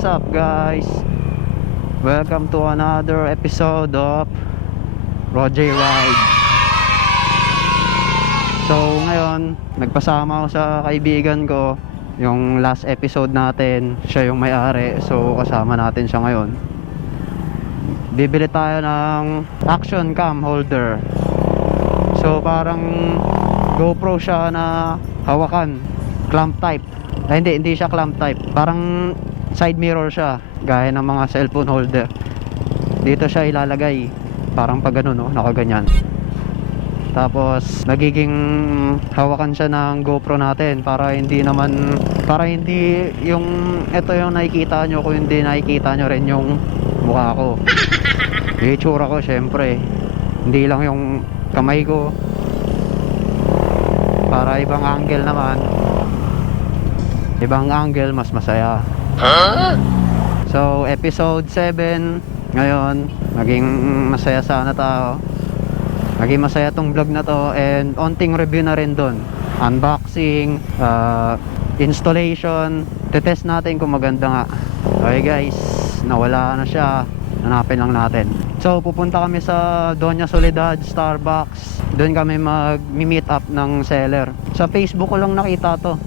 What's up guys? Welcome to another episode of Roger Ride. So ngayon, nagpasama ako sa kaibigan ko. Yung last episode natin, siya yung may-ari. So kasama natin siya ngayon. Bibili tayo ng action cam holder. So parang GoPro siya na hawakan, clamp type. Hindi siya clamp type. Parang side mirror siya, gaya ng mga cellphone holder. Dito siya ilalagay, parang pag ganun, no? Nakaganyan. Tapos magiging hawakan siya ng GoPro natin para hindi yung ito yung nakikita nyo, kung hindi nakikita nyo rin yung mukha ko. Yung itsura ko syempre, hindi lang yung kamay ko, para ibang angle naman. Ibang angle, mas masaya. So episode 7 ngayon, maging masaya sana tao. Maging masaya tong vlog na to, and onting review na rin doon. Unboxing, installation, tetest natin kung maganda nga. Okay guys, nawala na siya, hanapin lang natin. So pupunta kami sa Doña Soledad Starbucks. Doon kami mag-meet up ng seller. Sa Facebook ko lang nakita to,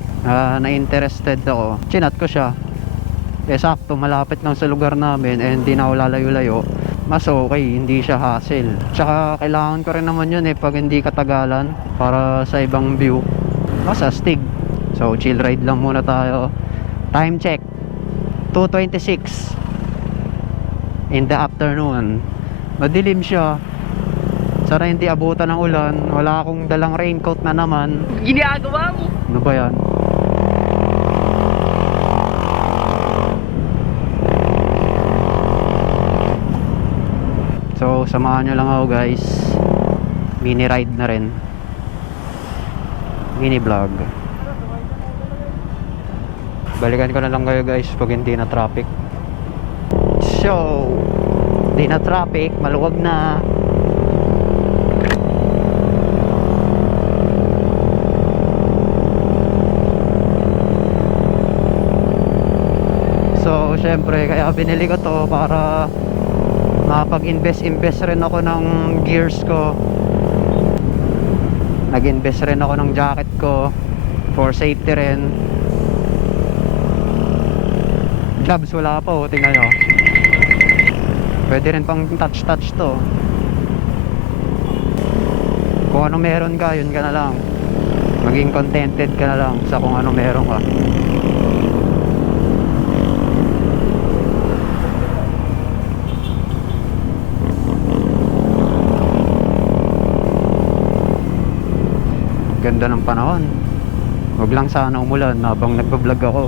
na-interested ako. Chinat ko siya. Sakto, malapit lang sa lugar namin, and hindi na ako lalayo-layo. Mas okay, hindi siya hassle. Tsaka kailangan ko rin naman yun pag hindi katagalan, para sa ibang view. Mas astig. So chill ride lang muna tayo. Time check 2:26 in the afternoon. Madilim siya. Sana hindi abutan ng ulan. Wala akong dalang raincoat na naman. Ginagawa mo? Ano ba yan? So samahan nyo lang ako guys. Mini ride na rin. Mini vlog. Balikan ko na lang kayo guys pag hindi na traffic. So hindi na traffic, maluwag na. So syempre kaya binili ko to para makapag-invest rin ako ng gears ko. Nag-invest rin ako ng jacket ko for safety rin. Gloves wala pa, tingnan nyo. Pwede rin pang touch to. Kung ano meron ka, yun ka na lang. Maging contented ka na lang sa kung ano meron ka. Ganda ng panahon. Huwag lang sana umulan habang nagbablog ako.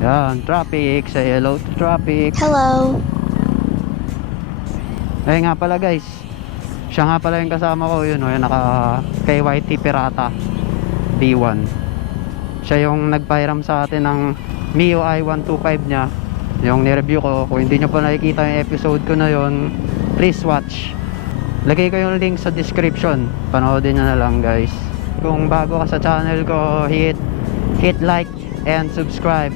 Yan, traffic. Say hello to traffic. Hello. Nga pala guys, siya nga pala yung kasama ko. Yun yung naka KYT Pirata B1. Siya yung nagpahiram sa atin ng MIUI 125 niya. Yung nireview ko. Kung hindi nyo pa nakikita yung episode ko na yun, please watch. Lagay ko yung link sa description. Panoodin nyo na lang guys. Kung bago ka sa channel ko, hit like and subscribe.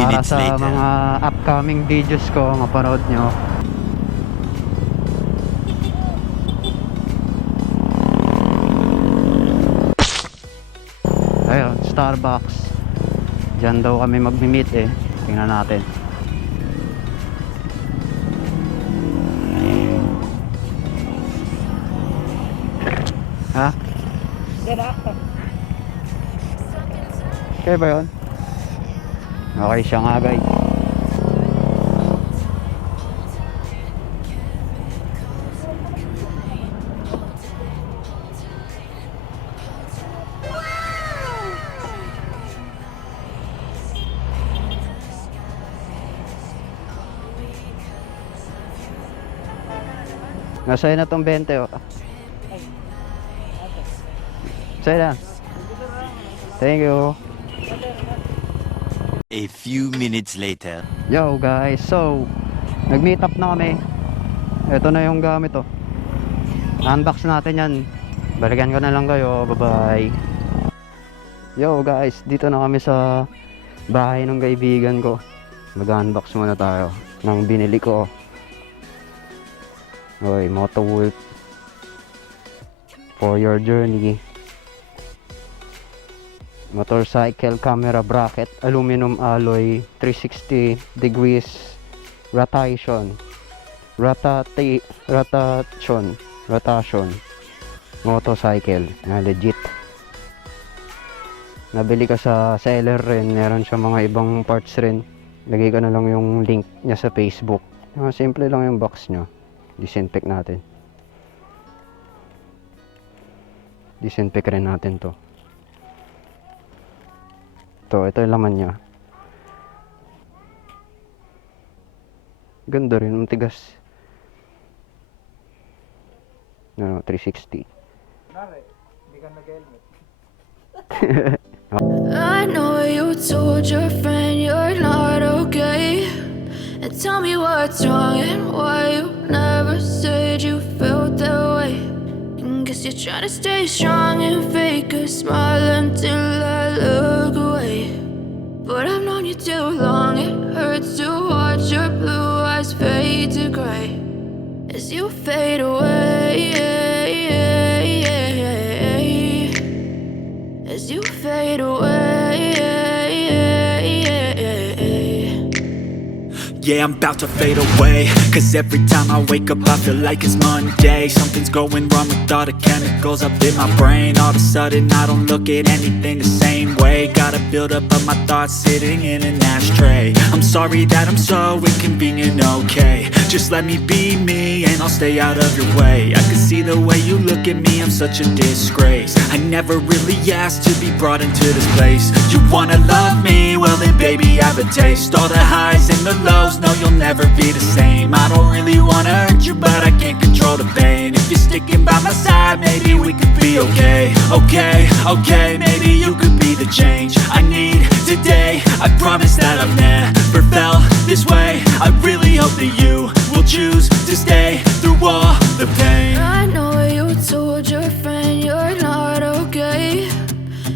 Para sa mga upcoming videos ko, mapanood nyo. Ayun, Starbucks. Diyan daw kami mag-meet Tingnan natin. Okay ba yun? Okay siya nga guys. Nasa'yo na tong 20 oh. Sa'yo na. Thank you. A few minutes later. Yo guys, so nag-meet up na kami. Ito na yung gamit oh. Unbox natin yan. Balikan ko na lang kayo. Bye bye. Yo guys, dito na kami sa bahay ng kaibigan ko. Mag-unbox muna tayo ng binili ko. Oy, Moto Wolf for your journey. Motorcycle camera bracket, aluminum alloy, 360 degrees rotation. Rotation. Motorcycle, legit. Nabili ko sa seller rin, meron siya mga ibang parts rin. Lagay ko na lang yung link niya sa Facebook. Simple lang yung box niya. Disinfect natin. Disinfect rin natin to. Ito yung laman niya. Ganda rin, matigas. 360. Hindi ka nag-helmet. I know you told your friend you're not okay, and tell me what's wrong and why you never said you felt that way. And guess you're trying to stay strong and fake a smile until I look away. But I've known you too long, it hurts to watch your blue eyes fade to gray as you fade away. As you fade away. Yeah, I'm about to fade away. Cause every time I wake up I feel like it's Monday. Something's going wrong with all the chemicals up in my brain. All of a sudden I don't look at anything the same way. Gotta build up of my thoughts sitting in an ashtray. I'm sorry that I'm so inconvenient, okay. Just let me be me and I'll stay out of your way. I can see the way you look at me, I'm such a disgrace. I never really asked to be brought into this place. You wanna love me? Well then baby I have a taste. All the highs and the lows, no you'll never be the same. I don't really wanna hurt you but I can't control the pain. If you're sticking by my side maybe we could be okay. Okay, maybe you could be the change I need today. I promise that I've never felt this way. I really hope that you will choose to stay through all the pain. I know you told your friend you're not okay,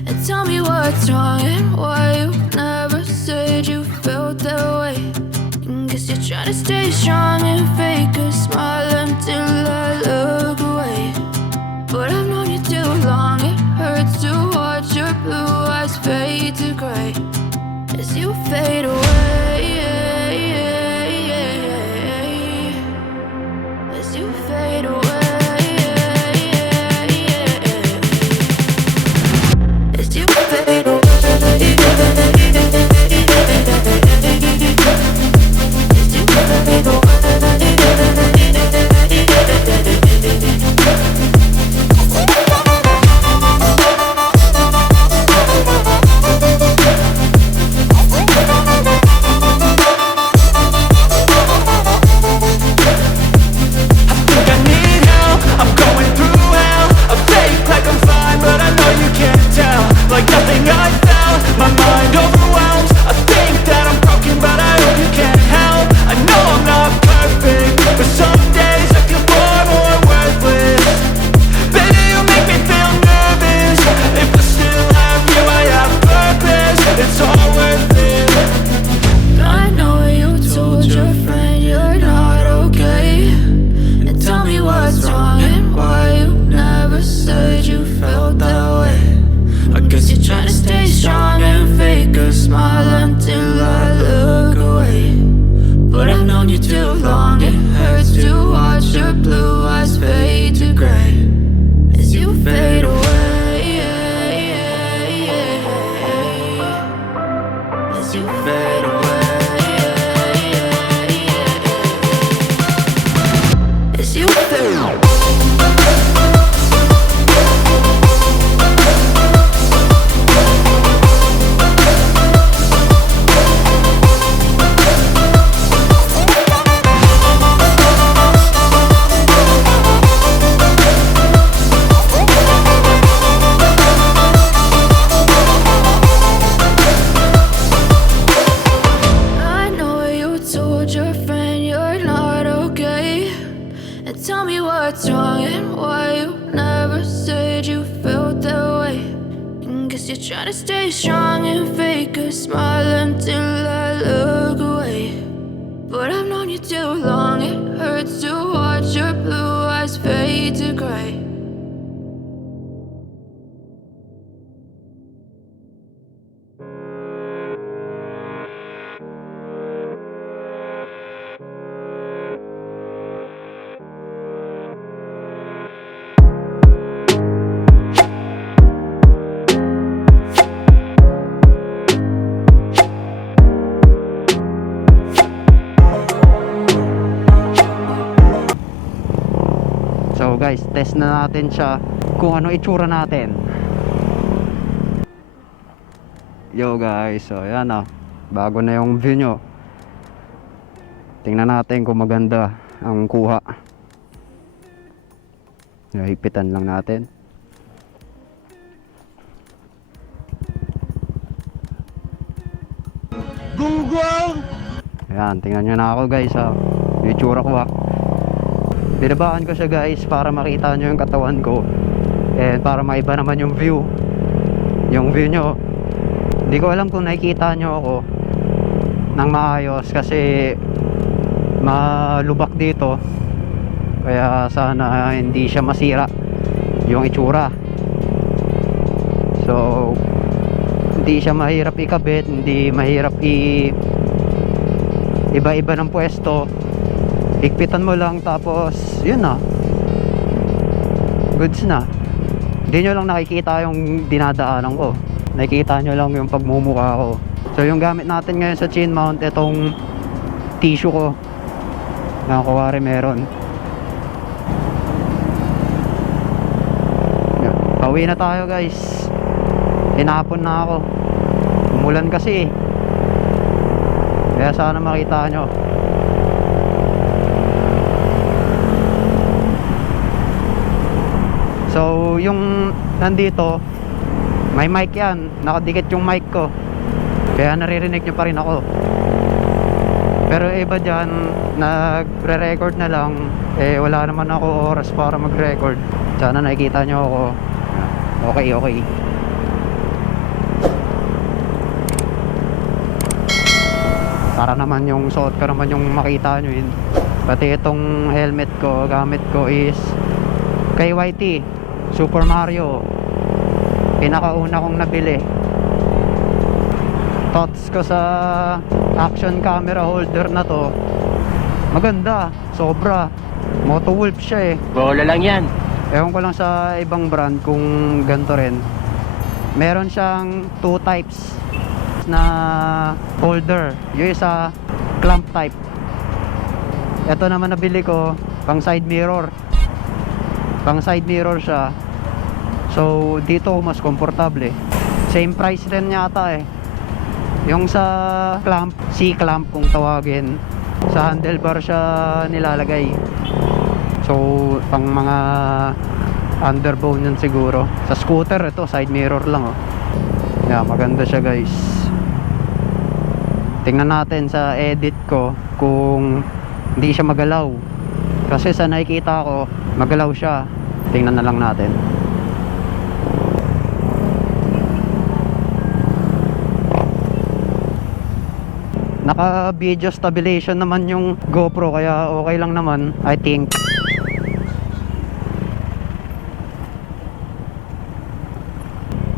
and tell me what's wrong and why you never said you felt that way. And guess you're trying to stay strong and fake a smile until I look away. But I've known you too long, it hurts to watch your blue eyes fade to gray as you fade away. As you fade away. As you fade away. As you fade away. as you fade away. As you fade away. I know you told your friend you're not okay, and tell me what's wrong and why you never said you felt that way. And guess you're trying to stay strong and fake a smile until I look away. But I've known you too long, it hurts to watch your blue eyes fade to gray. So guys, test na natin siya kung ano itsura natin. Yo guys, so yan bago na yung view nyo. Tingnan natin kung maganda ang kuha. Hipitan lang natin. Gunggong! Ayan, tingnan nyo na ako guys yung itsura ko Binabaan ko siya guys para makita nyo yung katawan ko, and para maiba naman yung view nyo. Hindi ko alam kung nakikita nyo ako ng maayos kasi malubak dito, kaya sana hindi siya masira yung itsura. So hindi siya mahirap ikabit, hindi mahirap iba-iba ng pwesto. Higpitan mo lang, tapos yun goods na. Hindi nyo lang nakikita yung dinadaanan ko, nakikita nyo lang yung pagmumukha ko. So yung gamit natin ngayon sa chin mount, itong tissue ko na kuwari meron. Pauwi na tayo guys, hinapon na ako, umulan kasi kaya sana makita nyo. So yung nandito, may mic yan, nakadikit yung mic ko, kaya naririnig nyo pa rin ako. Pero iba dyan, nagre-record na lang, wala naman ako oras para mag-record. Sana nakikita nyo ako. Okay. Para naman yung suot ko naman yung makita nyo yun. Pati itong helmet ko, gamit ko is KYT Super Mario, pinakauna kong nabili. Thoughts ko sa action camera holder na to, maganda, sobra. Moto Wolf siya Bola lang yan. Ewan ko lang sa ibang brand kung ganito rin. Meron siyang 2 types na holder. Yung isa clamp type. Ito naman nabili ko pang side mirror. Pang side mirror siya. So dito mas komportable. Same price din yata Yung sa clamp, C-clamp kung tawagin, sa handlebar siya nilalagay. So pang mga underbone yan siguro. Sa scooter ito side mirror lang Yeah, maganda siya guys. Tingnan natin sa edit ko kung hindi siya magalaw, kasi sa nakikita ko magalaw siya. Tingnan na lang natin. Naka video stabilization naman yung GoPro, kaya okay lang naman, I think.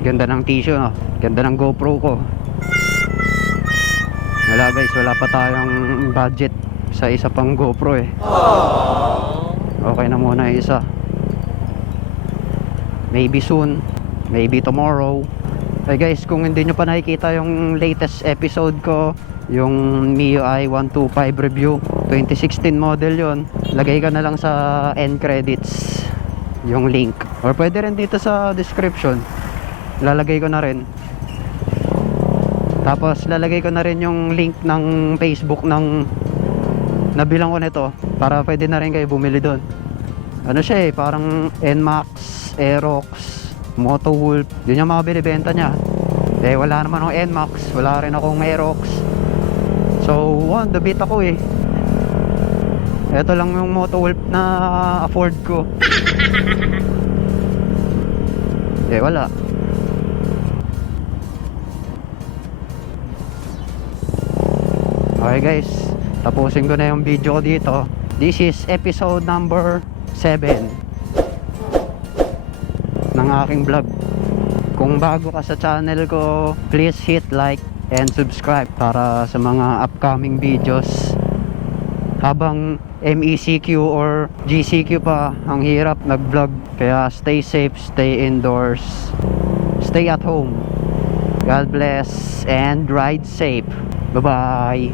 Ganda ng tissue ganda ng GoPro ko. Wala guys, wala pa tayong budget sa isa pang GoPro Okay na muna yung isa. Maybe soon, maybe tomorrow. Hey guys, kung hindi nyo pa nakikita yung latest episode ko, yung MIUI 125 review, 2016 model yon, lagay ka na lang sa end credits yung link, or pwede rin dito sa description, lalagay ko na rin. Tapos lalagay ko na rin yung link ng Facebook ng nabilang ko nito, para pwede na rin kayo bumili doon. Ano siya parang NMAX, Aerox, Motowolf, yun yung mga binibenta niya. Wala naman akong NMAX, wala rin akong Aerox, so on the beat ako ito lang yung Motowolf na afford ko. Wala. Okay guys, tapusin ko na yung video ko dito. This is episode number 7 ng aking vlog. Kung bago ka sa channel ko, please hit like and subscribe para sa mga upcoming videos. Habang MECQ or GCQ pa, ang hirap nag-vlog. Kaya stay safe, stay indoors, stay at home. God bless and ride safe. Bye-bye.